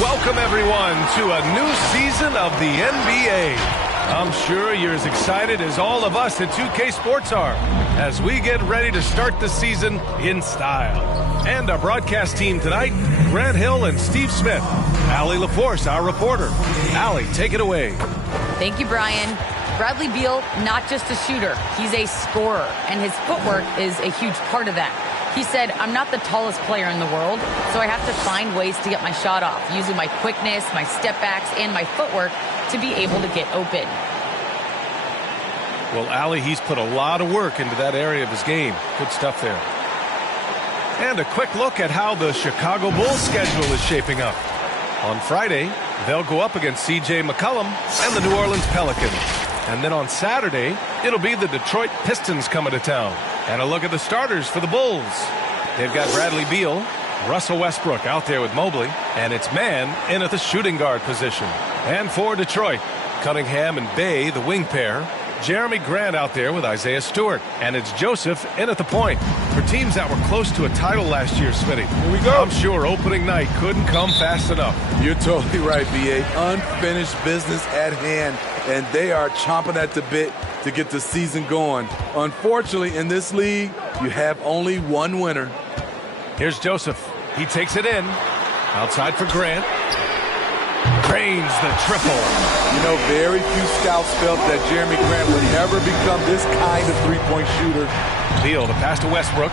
Welcome, everyone, to a new season of the NBA. I'm sure you're as excited as all of us at 2K Sports are as we get ready to start the season in style. And our broadcast team tonight, Grant Hill and Steve Smith. Allie LaForce, our reporter. Allie, take it away. Thank you, Brian. Bradley Beal, not just a shooter, he's a scorer, and his footwork is a huge part of that. He said, I'm not the tallest player in the world, so I have to find ways to get my shot off, using my quickness, my step backs, and my footwork to be able to get open. Well, Allie, he's put a lot of work into that area of his game. Good stuff there. And a quick look at how the Chicago Bulls schedule is shaping up. On Friday, they'll go up against C.J. McCollum and the New Orleans Pelicans. And then on Saturday, it'll be the Detroit Pistons coming to town. And a look at the starters for the Bulls. They've got Bradley Beal, Russell Westbrook out there with Mobley, and it's Man in at the shooting guard position. And for Detroit, Cunningham and Bay, the wing pair. Jeremy Grant out there with Isaiah Stewart. And it's Joseph in at the point. For teams that were close to a title last year, Smitty. Here we go. I'm sure opening night couldn't come fast enough. You're totally right, B.A. Unfinished business at hand, and they are chomping at the bit to get the season going. Unfortunately, in this league, you have only one winner. Here's Joseph. He takes it in. Outside for Grant. Drains the triple. You know, very few scouts felt that Jeremy Grant would ever become this kind of three-point shooter. Beal, the pass to Westbrook.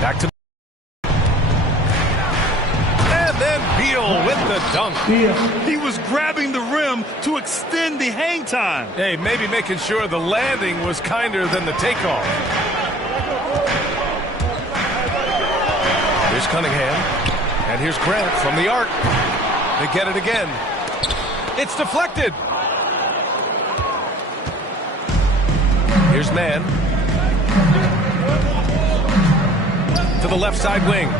Back to... And then Beal with the dunk. He was grabbing the rim to extend the hang time. Hey, maybe making sure the landing was kinder than the takeoff. Here's Cunningham. And here's Grant from the arc. They get it again. It's deflected. Here's Man. To the left side wing.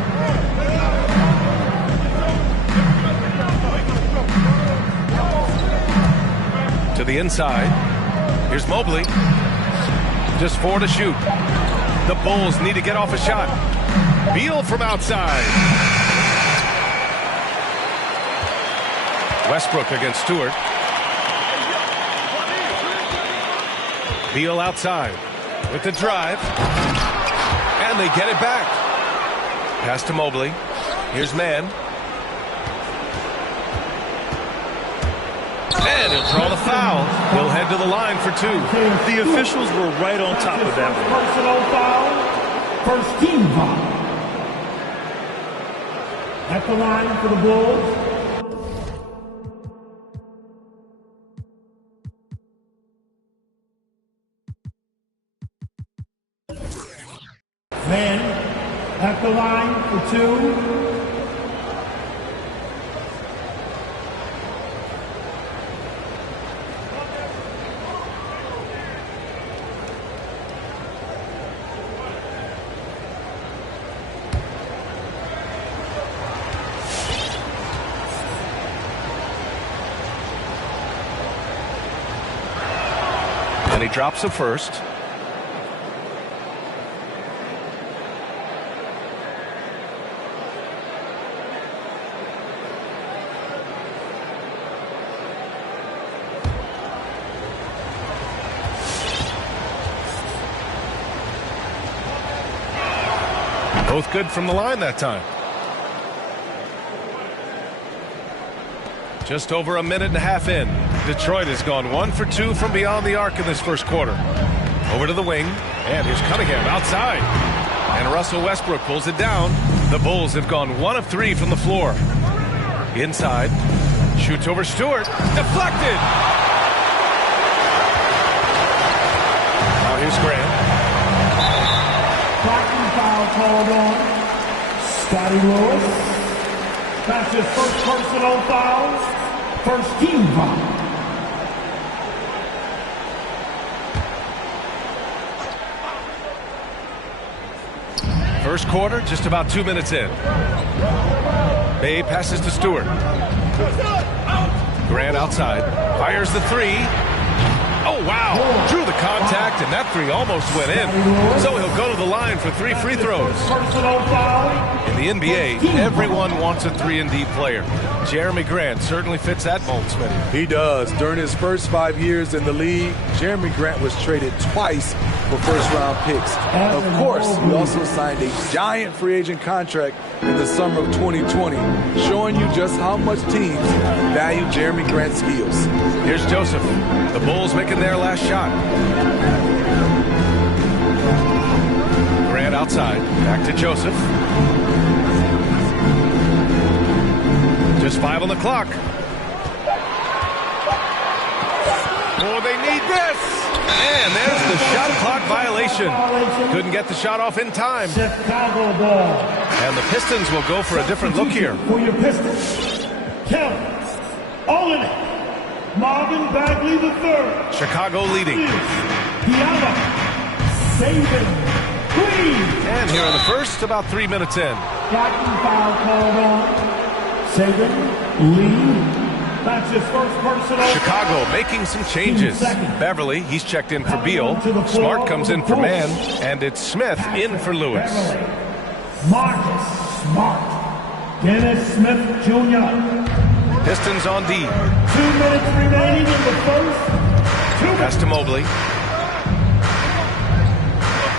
To the inside. Here's Mobley. Just 4 to shoot. The Bulls need to get off a shot. Beal from outside. Westbrook against Stewart. Beal outside with the drive. And they get it back. Pass to Mobley. Here's Man. And he'll draw the foul. He'll head to the line for 2. The officials were right on top of that one. Personal foul. First team foul. At the line for the Bulls. Man at the line for 2. And he drops the first. Both good from the line that time. Just over a minute and a half in. Detroit has gone 1 for 2 from beyond the arc in this first quarter. Over to the wing. And here's Cunningham outside. And Russell Westbrook pulls it down. The Bulls have gone 1 of 3 from the floor. Inside. Shoots over Stewart. Deflected. Now here's Grant. Foul called on Scotty Lewis. That's his first personal foul. First team foul. First quarter, just about 2 minutes in. Bay passes to Stewart. Grant outside. Fires the 3. Oh, wow. Drew the contact, and that three almost went in. So he'll go to the line for 3 free throws. In the NBA, everyone wants a 3-and-D player. Jeremy Grant certainly fits that mold, Smitty. He does. During his first 5 years in the league, Jeremy Grant was traded twice for first-round picks. Of course, he also signed a giant free agent contract in the summer of 2020, showing you just how much teams value Jeremy Grant's skills. Here's Joseph. The Bulls making their last shot. Grant outside. Back to Joseph. Just 5 on the clock. Oh, they need this. And there's the shot clock violation. Couldn't get the shot off in time. Chicago ball. And the Pistons will go for a different look here. For your Pistons, Kelly, Olynyk, Marvin Bagley III. Chicago leading. Diallo, Saban, Green. And here in the first, about 3 minutes in. Captain foul called on. Saban, Lee. That's his first personal. Chicago making some changes. Beverly, he's checked in for Beal. Smart comes in for Mann. And it's Smith in for Lewis. Marcus Smart. Dennis Smith Jr. Pistons on D. 2 minutes remaining in the first. Pass to Mobley.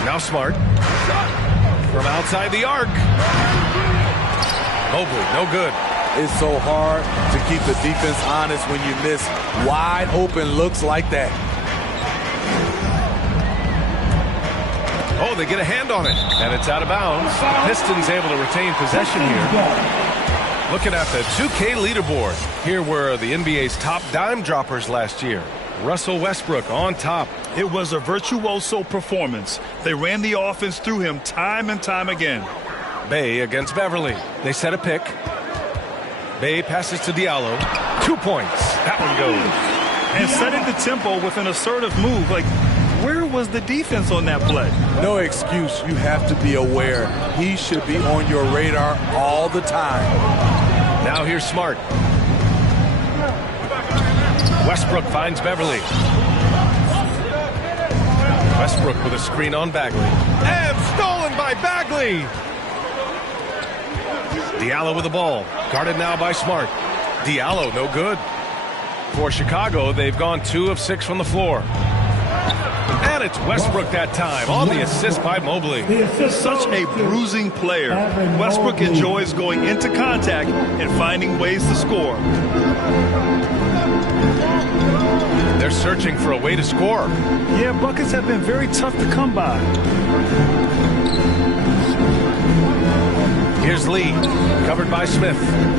Now Smart. From outside the arc. Mobley, no good. It's so hard to keep the defense honest when you miss wide open looks like that. Oh, they get a hand on it, and it's out of bounds. Pistons able to retain possession here. Looking at the 2K leaderboard, here were the NBA's top dime droppers last year. Russell Westbrook on top. It was a virtuoso performance. They ran the offense through him time and time again. Bay against Beverly. They set a pick. Bay passes to Diallo. 2 points. That one goes. And setting the tempo with an assertive move. Like, where was the defense on that play? No excuse. You have to be aware. He should be on your radar all the time. Now here's Smart. Westbrook finds Beverly. Westbrook with a screen on Bagley. And stolen by Bagley. Diallo with the ball. Guarded now by Smart. Diallo, no good. For Chicago, they've gone 2 of 6 from the floor. And it's Westbrook that time on the assist by Mobley. Such a bruising player. Westbrook enjoys going into contact and finding ways to score. They're searching for a way to score. Yeah, buckets have been very tough to come by. Here's Lee, covered by Smith.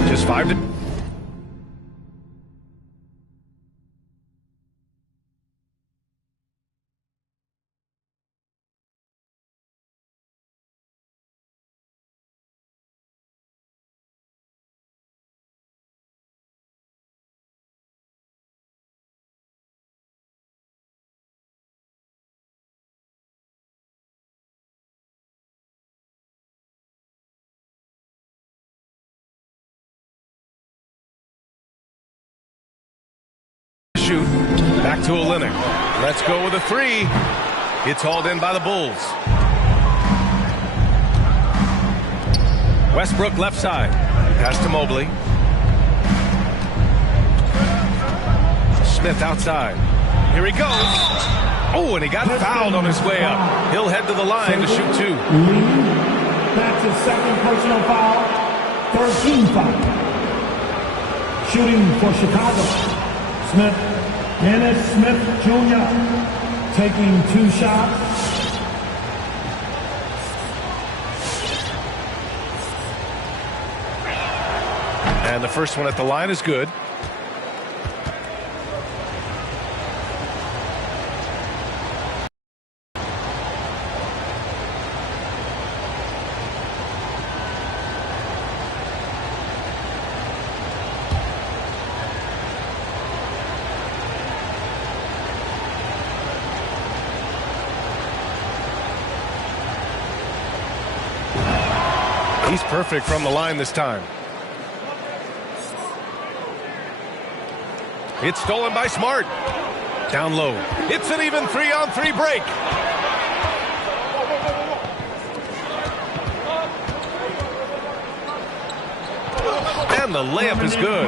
Just 5 to... shoot. Back to Olynyk. Let's go with a 3. It's hauled in by the Bulls. Westbrook left side. Pass to Mobley. Smith outside. Here he goes. Oh, and he got fouled on his way up. He'll head to the line to shoot 2. That's his second personal foul. 13 foul. Shooting for Chicago. Smith, Dennis Smith Jr. taking 2 shots. And the first one at the line is good. He's perfect from the line this time. It's stolen by Smart. Down low. It's an even 3-on-3 break. And the layup is good.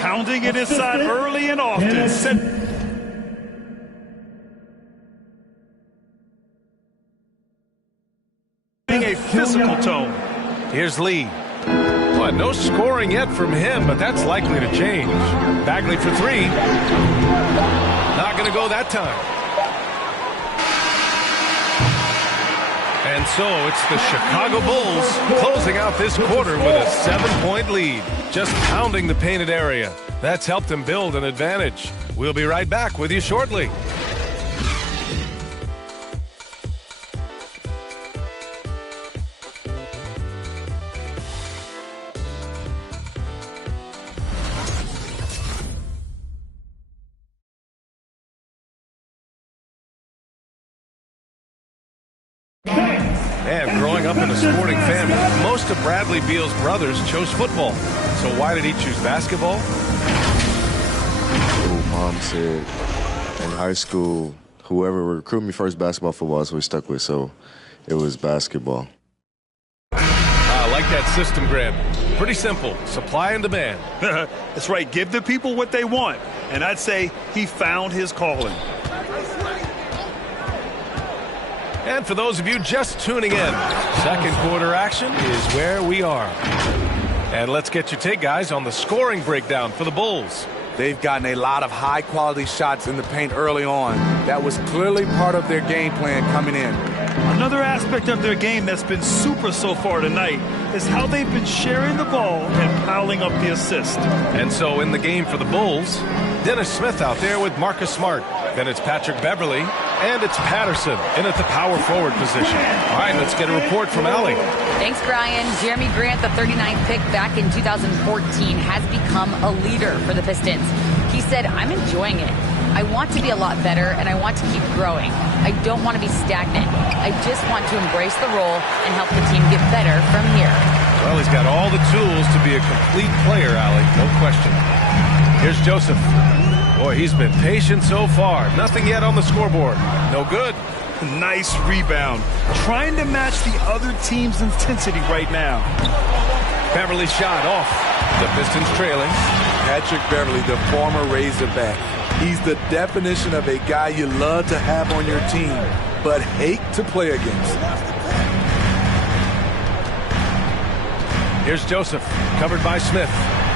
Pounding it inside early and often. Setting a physical tone. Here's Lee. Well, no scoring yet from him, but that's likely to change. Bagley for three. Not going to go that time. And so it's the Chicago Bulls closing out this quarter with a 7-point lead. Just pounding the painted area. That's helped them build an advantage. We'll be right back with you shortly. And growing up in a sporting family, most of Bradley Beal's brothers chose football. So why did he choose basketball? Mom said in high school, whoever recruited me first, basketball, football, that's what we stuck with. So it was basketball. I like that system, Grant. Pretty simple. Supply and demand. That's right. Give the people what they want. And I'd say he found his calling. And for those of you just tuning in, second quarter action is where we are. And let's get your take, guys, on the scoring breakdown for the Bulls. They've gotten a lot of high-quality shots in the paint early on. That was clearly part of their game plan coming in. Another aspect of their game that's been super so far tonight is how they've been sharing the ball and piling up the assist. And so in the game for the Bulls, Dennis Smith out there with Marcus Smart. Then it's Patrick Beverly, and it's Patterson in at the power forward position. All right, let's get a report from Allie. Thanks, Brian. Jeremy Grant, the 39th pick back in 2014, has become a leader for the Pistons. He said, "I'm enjoying it. I want to be a lot better, and I want to keep growing. I don't want to be stagnant. I just want to embrace the role and help the team get better from here." Well, he's got all the tools to be a complete player, Allie, no question. Here's Joseph. Boy, he's been patient so far. Nothing yet on the scoreboard. No good. Nice rebound. Trying to match the other team's intensity right now. Beverly shot off. The Pistons trailing. Patrick Beverly, the former Razorback. He's the definition of a guy you love to have on your team, but hate to play against. Here's Joseph, covered by Smith.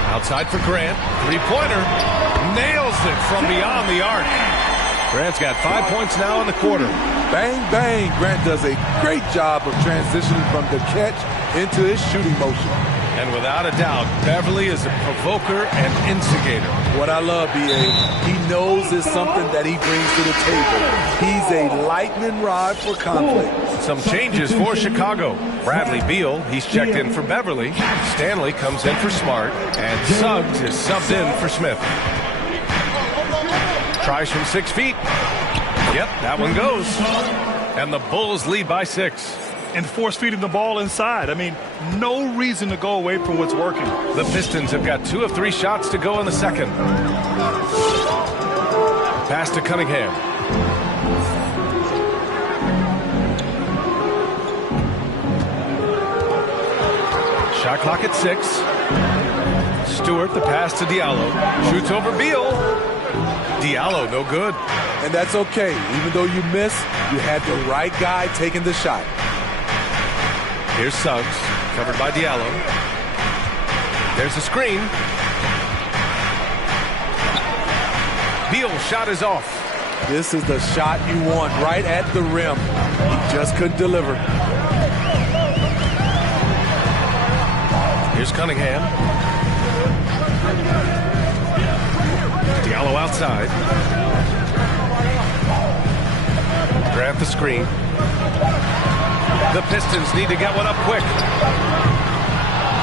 Outside for Grant. Three-pointer. Nails it from beyond the arc. Grant's got 5 points now in the quarter. Bang, bang. Grant does a great job of transitioning from the catch into his shooting motion. And without a doubt, Beverly is a provoker and instigator. What I love, B.A., he knows it's something that he brings to the table. He's a lightning rod for conflict. Some changes for Chicago. Bradley Beal, he's checked in for Beverly. Stanley comes in for Smart. And Suggs is subbed in for Smith. Tries from 6 feet. Yep, that one goes. And the Bulls lead by 6. And force feeding the ball inside. I mean, no reason to go away from what's working. The Pistons have got 2 of 3 shots to go in the second. Pass to Cunningham. Shot clock at 6. Stewart, the pass to Diallo. Shoots over Beal. Diallo, no good. And that's okay. Even though you miss, you had the right guy taking the shot. Here's Suggs, covered by Diallo. There's a screen. Beal's shot is off. This is the shot you want right at the rim. He just couldn't deliver. Here's Cunningham. Diallo outside. Grab the screen. The Pistons need to get one up quick.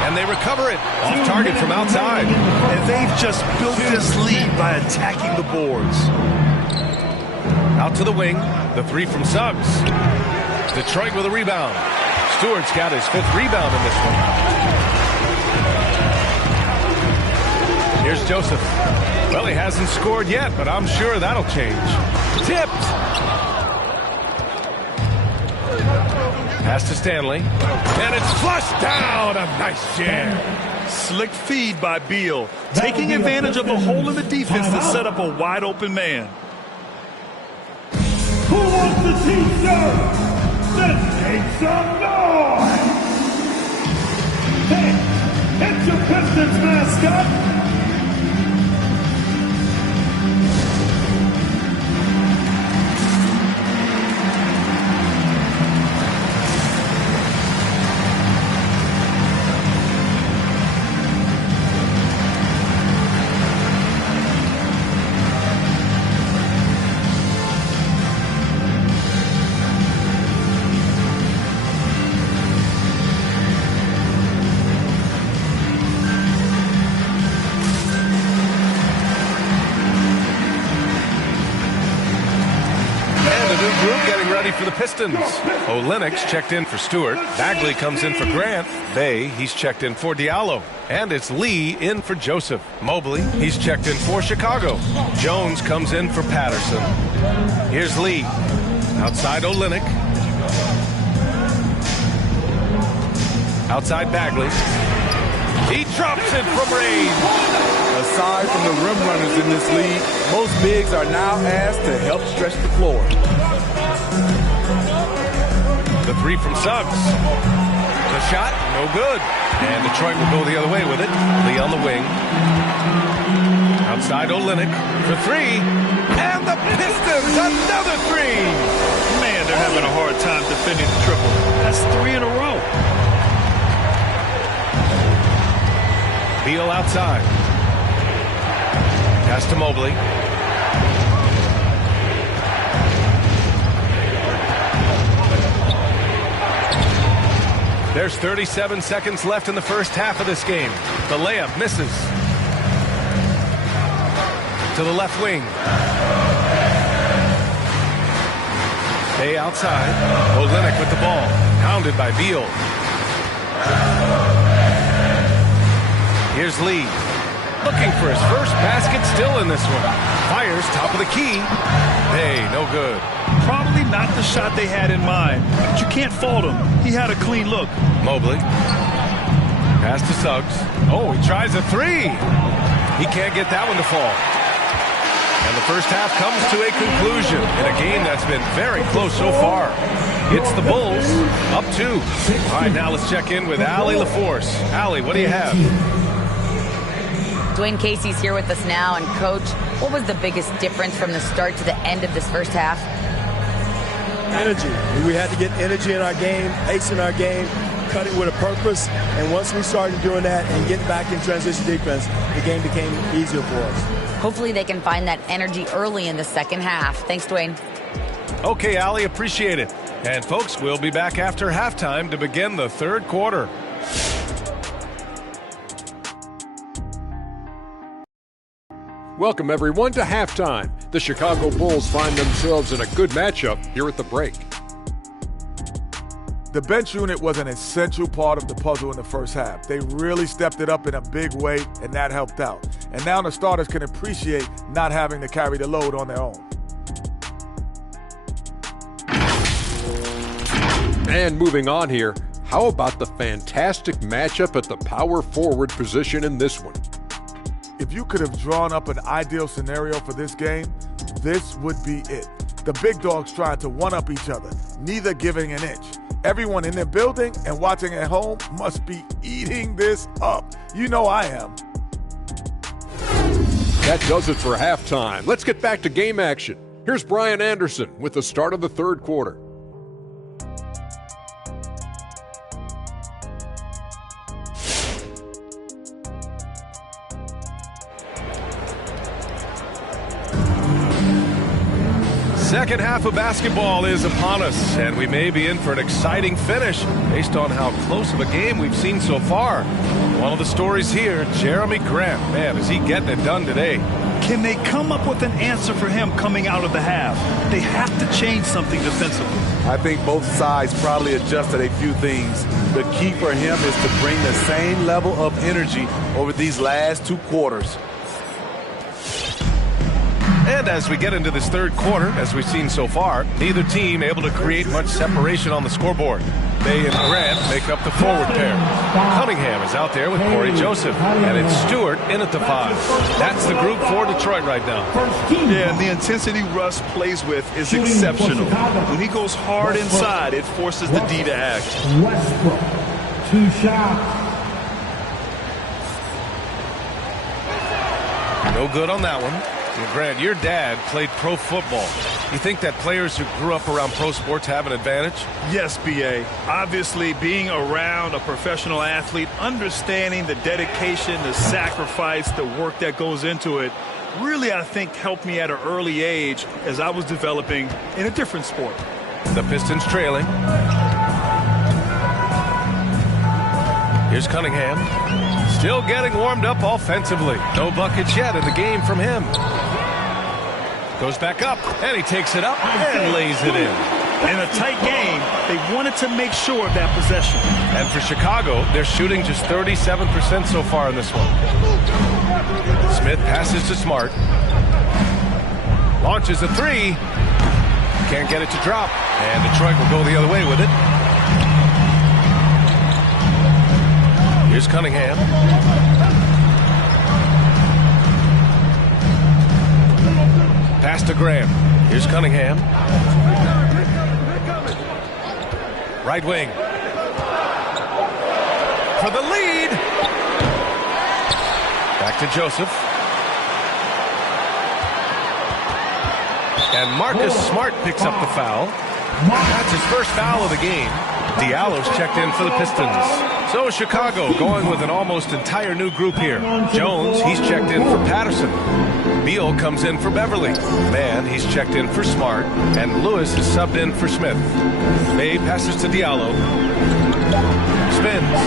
And they recover it. Off target from outside. And they've just built this lead by attacking the boards. Out to the wing. The 3 from Suggs. Detroit with a rebound. Stewart's got his 5th rebound in this one. Here's Joseph. Well, he hasn't scored yet, but I'm sure that'll change. Tipped. Pass to Stanley. And it's flushed down. A nice jam. Slick feed by Beal, taking advantage of a hole in the defense to set up a wide open man. Who wants the t-shirt? Let's make some noise! Hey, it's your Pistons mascot. For the Pistons. Olenek's checked in for Stewart. Bagley comes in for Grant. Bay, he's checked in for Diallo. And it's Lee in for Joseph. Mobley, he's checked in for Chicago. Jones comes in for Patterson. Here's Lee. Outside Olenek. Outside Bagley. He drops it from range. Aside from the rim runners in this league, most bigs are now asked to help stretch the floor. The three from Suggs. The shot, no good. And Detroit will go the other way with it. Lee on the wing. Outside Olenek for three. And the Pistons, another three. Man, they're having a hard time defending the triple. That's 3 in a row. Beal outside. Pass to Mobley. There's 37 seconds left in the first half of this game. The layup misses. To the left wing. Stay outside. Olenek with the ball. Pounded by Beal. Here's Lee. Looking for his first basket still in this one. Fires top of the key. Hey, no good. Probably not the shot they had in mind, but you can't fault him. He had a clean look. Mobley. Pass to Suggs. Oh, he tries a three. He can't get that one to fall. And the first half comes to a conclusion in a game that's been very close so far. It's the Bulls up 2. All right, now let's check in with Allie LaForce. Allie, what do you have? Dwayne Casey's here with us now. And, Coach, what was the biggest difference from the start to the end of this first half? Energy. We had to get energy in our game, pace in our game, cut it with a purpose. And once we started doing that and getting back in transition defense, the game became easier for us. Hopefully they can find that energy early in the second half. Thanks, Dwayne. Okay, Allie, appreciate it. And, folks, we'll be back after halftime to begin the third quarter. Welcome, everyone, to halftime. The Chicago Bulls find themselves in a good matchup here at the break. The bench unit was an essential part of the puzzle in the first half. They really stepped it up in a big way, and that helped out. And now the starters can appreciate not having to carry the load on their own. And moving on here, how about the fantastic matchup at the power forward position in this one? If you could have drawn up an ideal scenario for this game, this would be it. The big dogs trying to one-up each other, neither giving an inch. Everyone in their building and watching at home must be eating this up. You know I am. That does it for halftime. Let's get back to game action. Here's Brian Anderson with the start of the third quarter. Second half of basketball is upon us, and we may be in for an exciting finish based on how close of a game we've seen so far. One of the stories here, Jeremy Grant. Man, is he getting it done today. Can they come up with an answer for him coming out of the half? They have to change something defensively. I think both sides probably adjusted a few things. The key for him is to bring the same level of energy over these last 2 quarters. And as we get into this third quarter, as we've seen so far, neither team able to create much separation on the scoreboard. Bay and Grant make up the forward pair. Cunningham is out there with Corey Joseph, and it's Stewart in at the 5. That's the group for Detroit right now. Yeah, and the intensity Russ plays with is exceptional. When he goes hard inside, it forces the D to act. Westbrook, 2 shots. No good on that one. Well, Grant, your dad played pro football. You think that players who grew up around pro sports have an advantage? Yes, B.A. Obviously, being around a professional athlete, understanding the dedication, the sacrifice, the work that goes into it, really, I think, helped me at an early age as I was developing in a different sport. The Pistons trailing. Here's Cunningham. Still getting warmed up offensively. No buckets yet in the game from him. Goes back up, and he takes it up and lays it in. In a tight game, they wanted to make sure of that possession. And for Chicago, they're shooting just 37% so far in this one. Smith passes to Smart. Launches a 3. Can't get it to drop. And Detroit will go the other way with it. Here's Cunningham. Pass to Graham. Here's Cunningham. Right wing. For the lead. Back to Joseph. And Marcus Smart picks up the foul. That's his first foul of the game. Diallo's checked in for the Pistons. So Chicago going with an almost entire new group here. Jones, he's checked in for Patterson. Beal comes in for Beverly. Mann, he's checked in for Smart. And Lewis is subbed in for Smith. Bay passes to Diallo. Spins.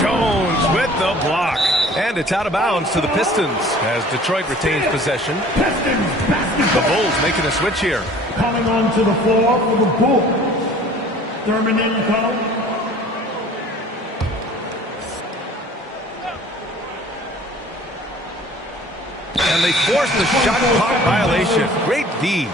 Jones with the block. And it's out of bounds to the Pistons as Detroit retains possession. The Bulls making a switch here. Coming onto the floor for the Bulls. Thurman Income. And they force the shot clock violation. Great D.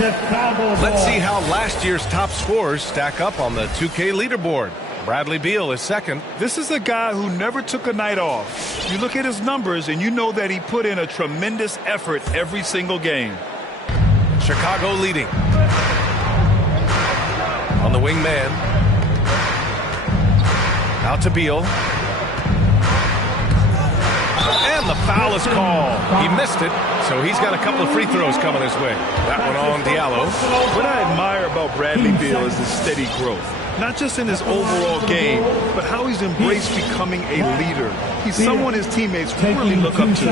Let's see how last year's top scorers stack up on the 2K leaderboard. Bradley Beal is second. This is a guy who never took a night off. You look at his numbers and you know that he put in a tremendous effort every single game. Chicago leading. On the wing man. Out to Beal. And the foul is called. He missed it, so he's got a couple of free throws coming his way. That one on Diallo. What I admire about Bradley Beal is his steady growth. Not just in his overall game, but how he's embraced becoming a leader. He's someone his teammates really look up to.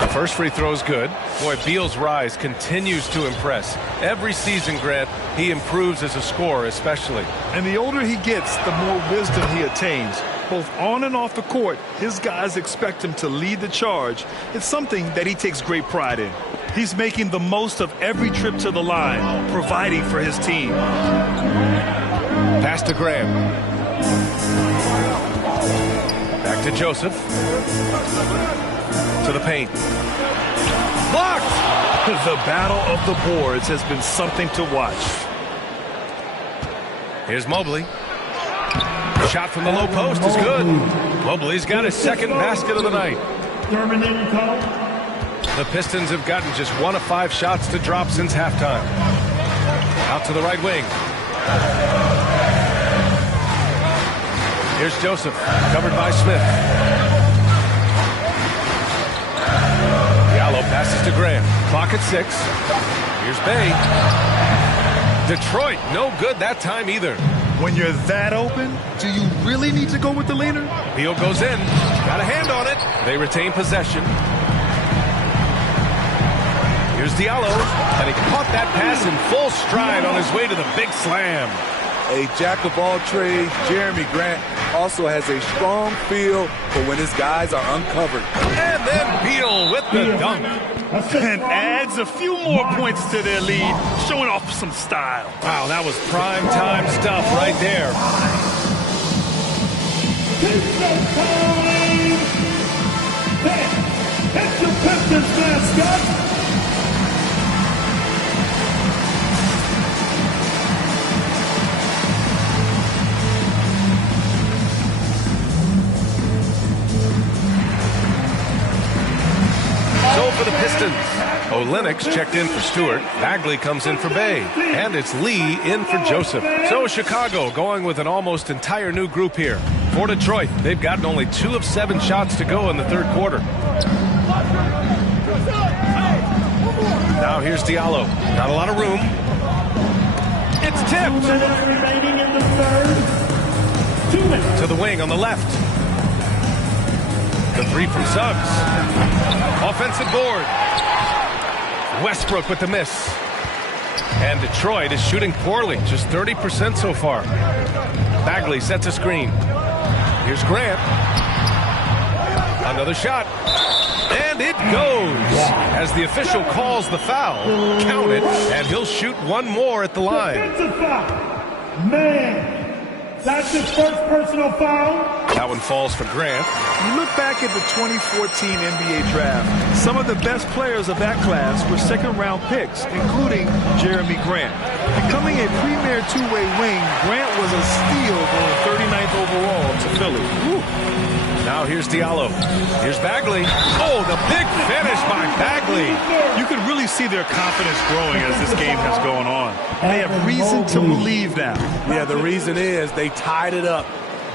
The first free throw is good. Boy, Beal's rise continues to impress. Every season, Grant, he improves as a scorer especially. And the older he gets, the more wisdom he attains. Both on and off the court, his guys expect him to lead the charge. It's something that he takes great pride in. He's making the most of every trip to the line, providing for his team. Pass to Graham. Back to Joseph. To the paint. Blocked! The battle of the boards has been something to watch. Here's Mobley. Shot from the low post is good. Mobley's got his second basket of the night. The Pistons have gotten just 1 of 5 shots to drop since halftime. Out to the right wing. Here's Joseph, covered by Smith. Diallo passes to Graham. Clock at 6. Here's Bay. Detroit, no good that time either. When you're that open, do you really need to go with the leader? Beal goes in. Got a hand on it. They retain possession. Here's Diallo. And he caught that pass in full stride on his way to the big slam. A jack of all trades, Jeremy Grant also has a strong feel for when his guys are uncovered. And then Beal with the dunk. And adds a few more points to their lead, showing off some style. Wow, that was prime time stuff right there. mascot. So for the Pistons, Olynyk checked in for Stewart. Bagley comes in for Bay. And it's Lee in for Joseph. So Chicago going with an almost entire new group here. For Detroit, they've gotten only 2 of 7 shots to go in the third quarter. Now here's Diallo. Not a lot of room. It's tipped. 2 minutes remaining in the third. 2 minutes. To the wing on the left. The 3 from Suggs. Offensive board. Westbrook with the miss. And Detroit is shooting poorly, just 30% so far. Bagley sets a screen. Here's Grant. Another shot. And it goes. As the official calls the foul, count it, and he'll shoot one more at the line. Defensive foul. Man, that's his first personal foul. That one falls for Grant. You look back at the 2014 NBA draft, some of the best players of that class were second-round picks, including Jeremy Grant. Becoming a premier two-way wing, Grant was a steal going 39th overall to Philly. Woo. Now here's Diallo. Here's Bagley. Oh, the big finish by Bagley. You could really see their confidence growing as this game has gone on. They have reason to believe now. Yeah, the reason is they tied it up.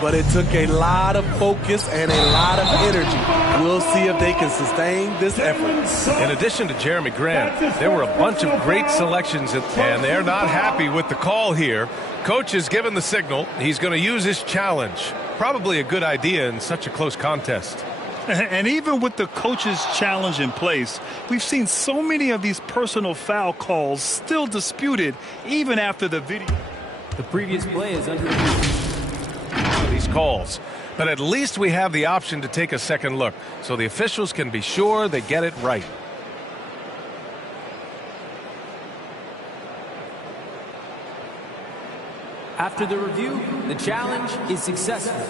But it took a lot of focus and a lot of energy. We'll see if they can sustain this effort. In addition to Jeremy Grant, there were a bunch of great selections, and they're not happy with the call here. Coach has given the signal. He's going to use his challenge. Probably a good idea in such a close contest. And even with the coach's challenge in place, we've seen so many of these personal foul calls still disputed even after the video. The previous play is under these calls, but at least we have the option to take a second look so the officials can be sure they get it right. After the review, the challenge is successful.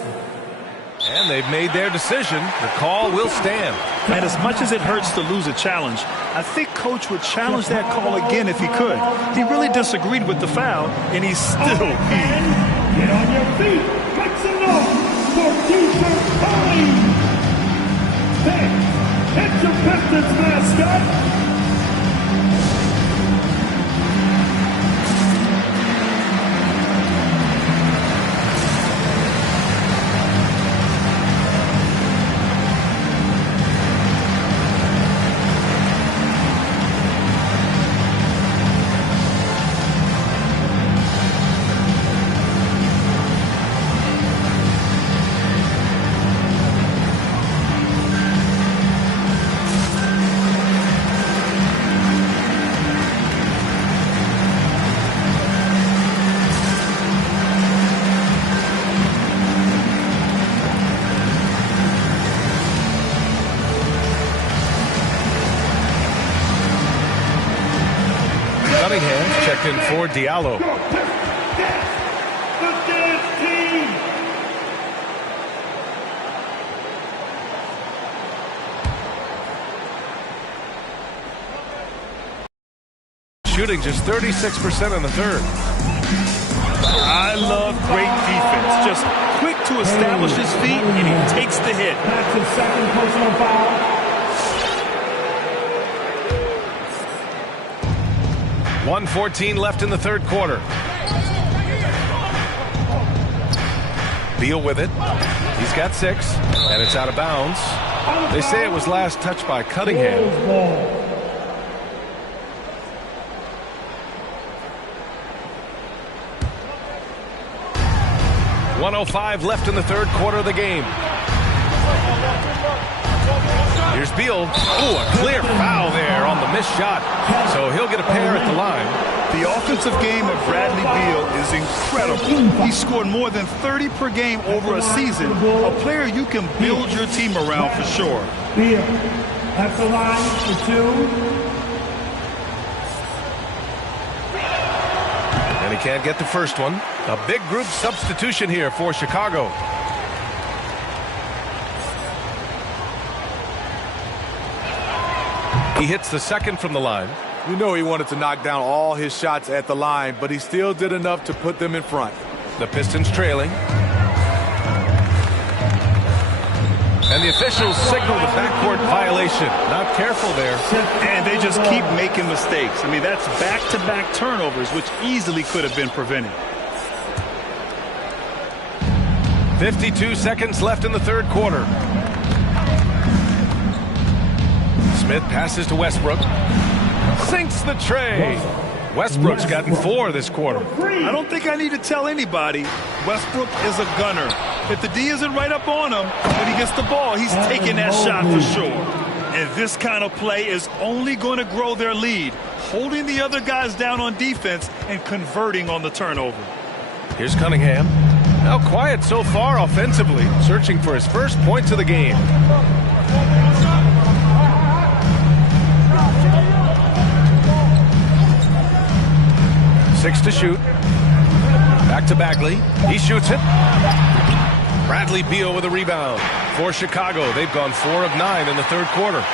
And they've made their decision. The call will stand. And as much as it hurts to lose a challenge, I think Coach would challenge that call again if he could. He really disagreed with the foul, and he's still beat. Get on your feet. Make some noise for KCiNCO'S. Hey, it's your Pistons mascot. Checked in for Diallo. Shooting just 36% in the third. I love great defense. Just quick to establish his feet, and he takes the hit. That's his second personal foul. 1:14 left in the third quarter. Beal with it. He's got 6, and it's out of bounds. They say it was last touched by Cunningham. 1:05 left in the third quarter of the game. Here's Beal. Ooh, a clear foul there on the missed shot. So he'll get a pair at the line. The offensive game of Bradley Beal is incredible. He scored more than 30 per game over a season. A player you can build your team around for sure. Beal at the line for 2. And he can't get the first one. A big group substitution here for Chicago. He hits the second from the line. You know he wanted to knock down all his shots at the line, but he still did enough to put them in front. The Pistons trailing. And the officials signal the backcourt violation. Not careful there. And they just keep making mistakes. I mean, that's back-to-back turnovers, which easily could have been prevented. 52 seconds left in the third quarter. Smith passes to Westbrook. Sinks the tray. Westbrook's gotten 4 this quarter. I don't think I need to tell anybody. Westbrook is a gunner. If the D isn't right up on him, when he gets the ball, he's taking that shot for sure. And this kind of play is only going to grow their lead, holding the other guys down on defense and converting on the turnover. Here's Cunningham. Now quiet so far offensively, searching for his first points of the game. Six to shoot. Back to Bagley. He shoots it. Bradley Beal with a rebound. For Chicago, they've gone 4 of 9 in the third quarter.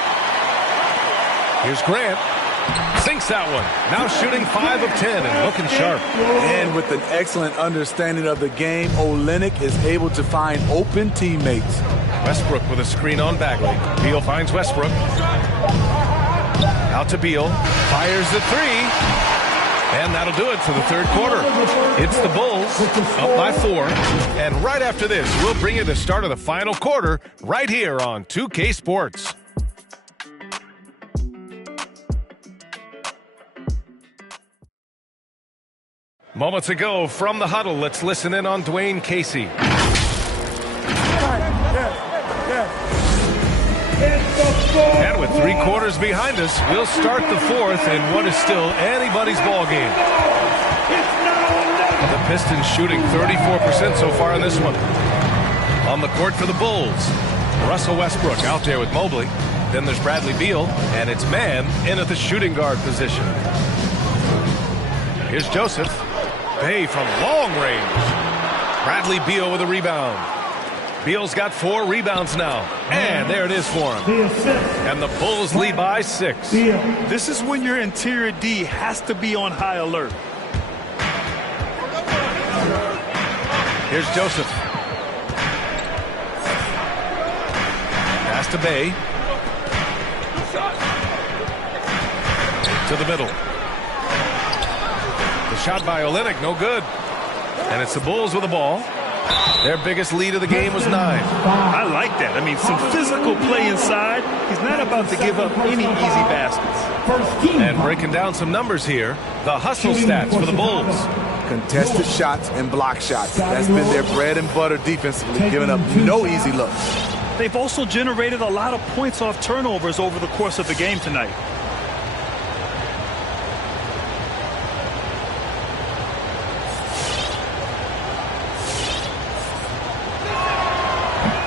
Here's Grant. Sinks that one. Now shooting 5 of 10 and looking sharp. And with an excellent understanding of the game, Olynyk is able to find open teammates. Westbrook with a screen on Bagley. Beal finds Westbrook. Out to Beal. Fires the 3. And that'll do it for the third quarter. It's the Bulls up by 4. And right after this, we'll bring you the start of the final quarter right here on 2K Sports. Moments ago from the huddle, let's listen in on Dwayne Casey. And with 3 quarters behind us, we'll start the fourth in what is still anybody's ball game. The Pistons shooting 34% so far in this one. On the court for the Bulls, Russell Westbrook out there with Mobley. Then there's Bradley Beal, and it's Mann in at the shooting guard position. Here's Joseph. Bay from long range. Bradley Beal with a rebound. Beal's got 4 rebounds now. And there it is for him. And the Bulls lead by 6. This is when your interior D has to be on high alert. Here's Joseph. Pass to Bay. To the middle. The shot by Olynyk, no good. And it's the Bulls with the ball. Their biggest lead of the game was 9. I like that. I mean, some physical play inside. He's not about to give up any easy baskets. And breaking down some numbers here, the hustle stats for the Bulls. Contested shots and block shots. That's been their bread and butter defensively, giving up no easy looks. They've also generated a lot of points off turnovers over the course of the game tonight.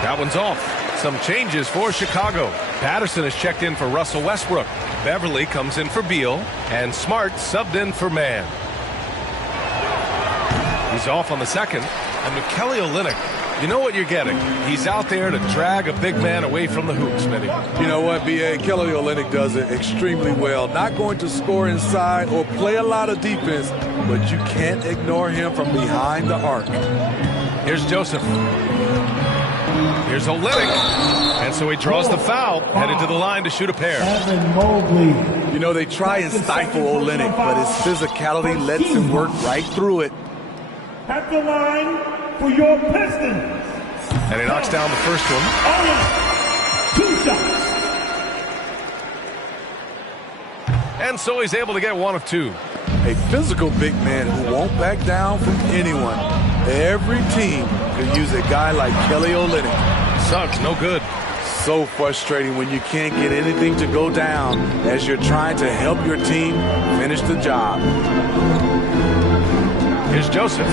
That one's off. Some changes for Chicago. Patterson has checked in for Russell Westbrook. Beverly comes in for Beal. And Smart subbed in for Mann. He's off on the second. And with Kelly Olynyk, you know what you're getting. He's out there to drag a big man away from the hoop, Smitty. You know what, B.A.? Kelly Olynyk does it extremely well. Not going to score inside or play a lot of defense, but you can't ignore him from behind the arc. Here's Joseph. Here's Olynyk. And so he draws the foul, headed to the line to shoot a pair. You know, they try and stifle Olynyk, but his physicality lets him work right through it. At the line for your Pistons. And he knocks down the first one. 2 shots. And so he's able to get 1 of 2. A physical big man who won't back down from anyone. Every team could use a guy like Kelly Olynyk. Suggs, no good. So frustrating when you can't get anything to go down as you're trying to help your team finish the job. Here's Joseph.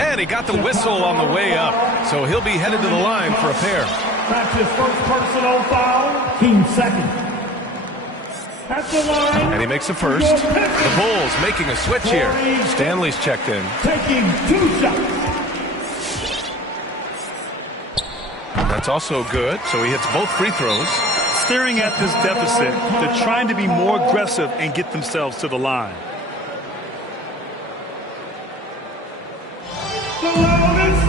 And he got the whistle on the way up. So he'll be headed to the line for a pair. That's his first personal foul. Team second. At the line. And he makes a first. The Bulls making a switch here. Stanley's checked in. Taking 2 shots. That's also good. So he hits both free throws. staring at this deficit. They're trying to be more aggressive and get themselves to the line. The loudest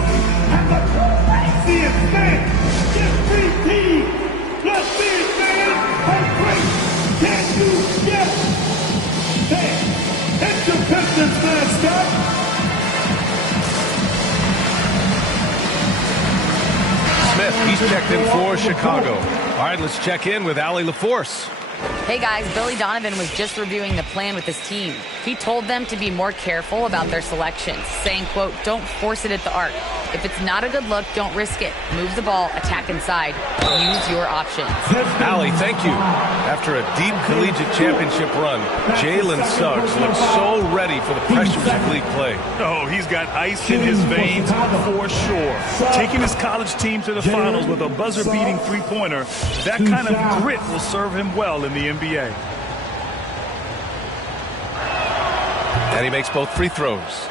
and the craziest man. Just 3 teams. Let's see it, man. How great can you get? Hey, it's your Pistons mascot. Smith, he's checked in for Chicago. All right, let's check in with Allie LaForce. Hey guys, Billy Donovan was just reviewing the plan with his team. He told them to be more careful about their selections, saying, quote, don't force it at the arc. If it's not a good look, don't risk it. Move the ball, attack inside. Use your options. Allie, thank you. After a deep collegiate championship run, Jalen Suggs looks so ready for the pressures of league play. Oh, he's got ice in his veins for sure. Taking his college team to the finals with a buzzer-beating three-pointer, that kind of grit will serve him well in the NBA. And he makes both free throws.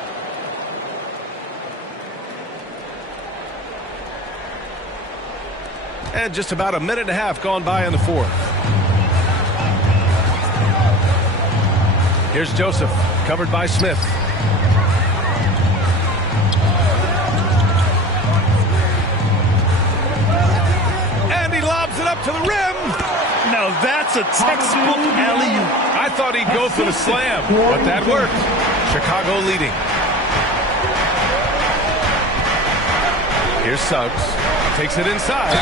And just about a minute and a half gone by in the fourth. Here's Joseph, covered by Smith. And he lobs it up to the rim. Now that's a textbook alley-oop. I thought he'd go for the slam, but that worked. Chicago leading. Here's Suggs. Takes it inside.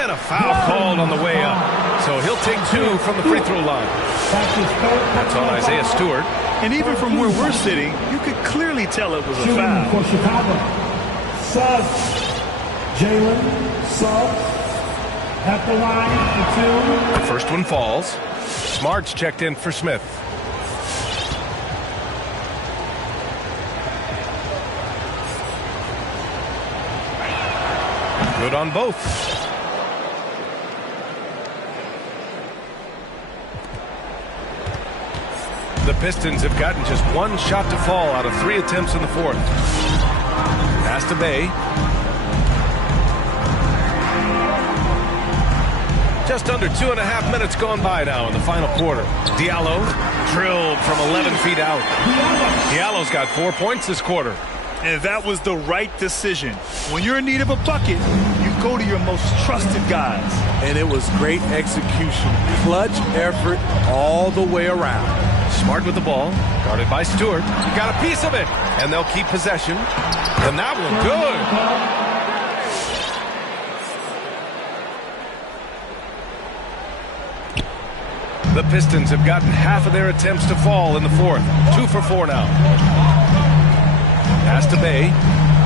And a foul called on the way up. So he'll take 2 from the free throw line. That's on Isaiah Stewart. And even from where we're sitting, you could clearly tell it was a foul. For Chicago, Suggs, Jalen Suggs at the line for 2. The first one falls. Smart's checked in for Smith. Good on both. The Pistons have gotten just 1 shot to fall out of 3 attempts in the fourth. Pass to Bay. Just under 2.5 minutes gone by now in the final quarter. Diallo drilled from 11 feet out. Diallo's got 4 points this quarter. And that was the right decision. When you're in need of a bucket, you go to your most trusted guys. And it was great execution. Clutch effort all the way around. Smart with the ball, guarded by Stewart. He got a piece of it, and they'll keep possession. And that one, good. The Pistons have gotten half of their attempts to fall in the fourth. 2 for 4 now. Pass to Bay.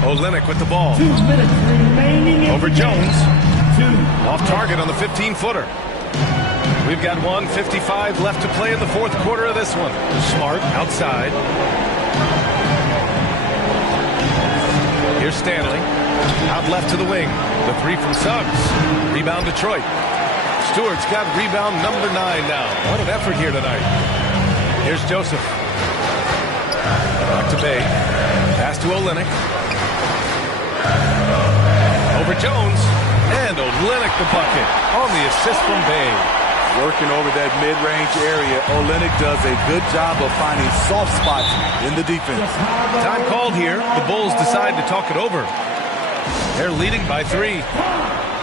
Olynyk with the ball. 2 minutes remaining. Over Jones. Off target on the 15-footer. We've got 1:55 left to play in the fourth quarter of this one. Smart outside. Here's Stanley. Out left to the wing. The 3 from Suggs. Rebound Detroit. Stewart's got rebound number 9 now. What an effort here tonight. Here's Joseph. Back to Bay. Pass to Olynyk. Over Jones. And Olynyk the bucket on the assist from Bay. Working over that mid-range area, Olynyk does a good job of finding soft spots in the defense. Time called here. The Bulls decide to talk it over. They're leading by 3.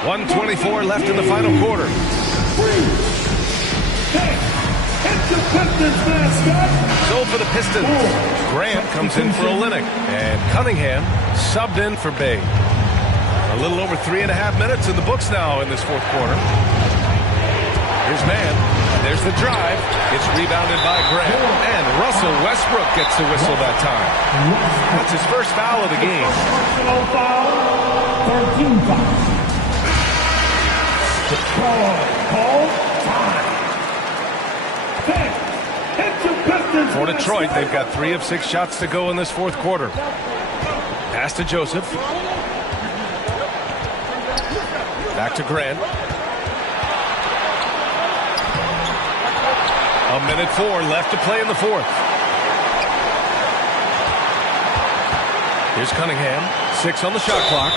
1:24 left in the final quarter. So for the Pistons, Grant comes in for Olynyk, and Cunningham subbed in for Bay. A little over 3.5 minutes in the books now in this fourth quarter. Here's Mann. There's the drive. It's rebounded by Grant. And Russell Westbrook gets the whistle that time. That's his first foul of the game. Personal foul, 13 fouls. The call time. For Detroit, they've got 3 of 6 shots to go in this fourth quarter. Pass to Joseph. Back to Grant. 1:04 left to play in the fourth. Here's Cunningham. 6 on the shot clock.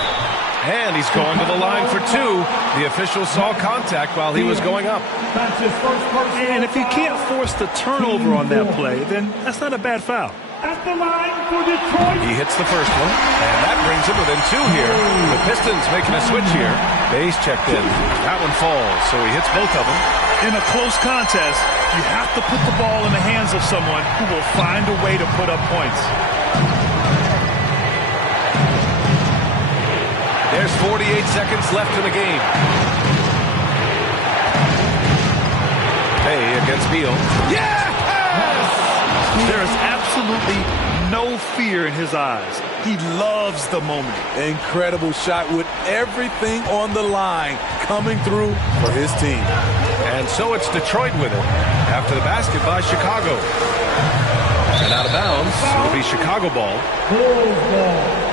And he he's going to the line for two. The official saw contact while he was going up. And if you can't force the turnover on that play, then that's not a bad foul. At the line for Detroit. He hits the first one, and that brings him within two here. The Pistons making a switch here. Bay's checked in. That one falls, so he hits both of them. In a close contest, you have to put the ball in the hands of someone who will find a way to put up points. There's 48 seconds left in the game. Bay against Beal. Yes! There is absolutely no fear in his eyes. He loves the moment. Incredible shot with everything on the line coming through for his team. And so it's Detroit with it after the basket by Chicago. And out of bounds, it'll be Chicago ball. Bulls ball.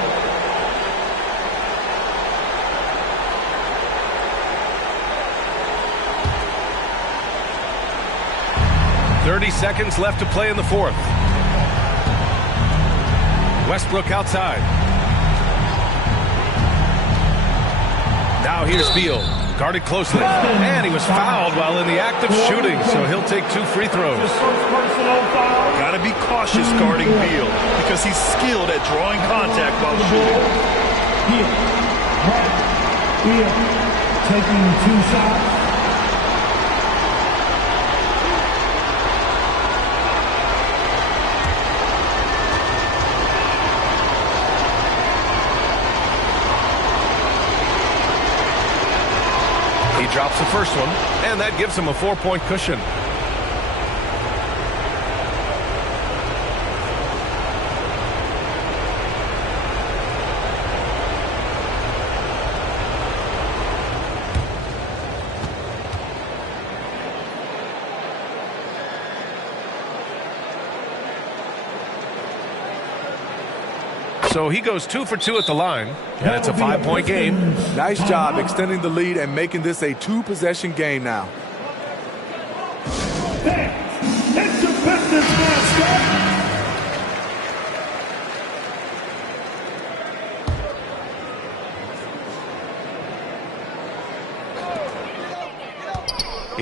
30 seconds left to play in the fourth. Westbrook outside. Now here's Beal, guarded closely. And he was fouled while in the act of shooting, so he'll take 2 free throws. Got to be cautious guarding Beal because he's skilled at drawing contact while shooting. Beal taking 2 shots. Drops the first one, and that gives him a 4-point cushion. So he goes 2 for 2 at the line, and it's a 5-point game. Nice job extending the lead and making this a 2-possession game now. It's your Pistons basket.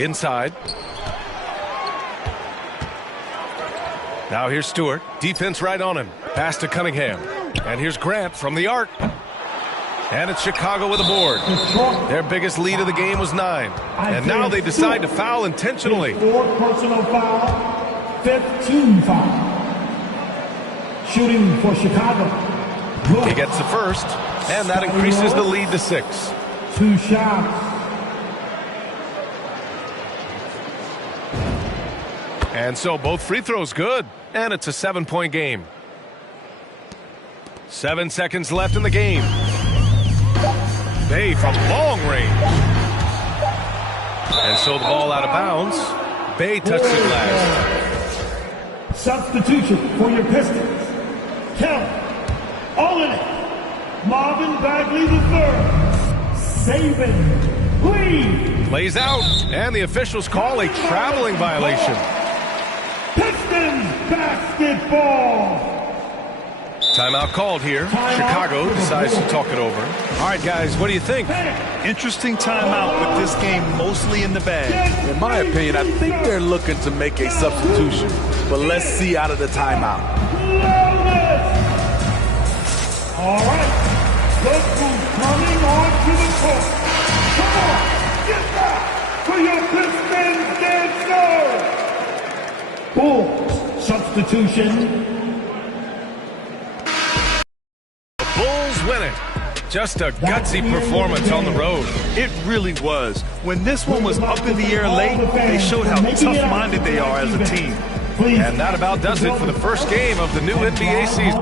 Inside. Now here's Stewart. Defense right on him. Pass to Cunningham. And here's Grant from the arc. And it's Chicago with a board. Their biggest lead of the game was 9. And now they decide to foul intentionally. 4 personal foul, 15 foul. Shooting for Chicago. He gets the first, and that increases the lead to 6. 2 shots. And so both free throws good, and it's a 7-point game. 7 seconds left in the game. Bay from long range. And so the ball out of bounds. Bay touched it last. Substitution for your Pistons. Kelly, Olenek, Marvin Bagley III, Saban Lee. Plays out, and the officials call a traveling violation. Pistons basketball. Timeout called here. Chicago decides to talk it over. All right, guys, what do you think? Interesting timeout with this game mostly in the bag. In my opinion, I think they're looking to make a substitution. But let's see out of the timeout. All right. Look who's coming onto the court. Come on, get back for your Pistons dancer. Bulls substitution. Bulls win it. Just a gutsy performance on the road. It really was. When this one was up in the air late, they showed how tough-minded they are as a team. And that about does it for the first game of the new NBA season.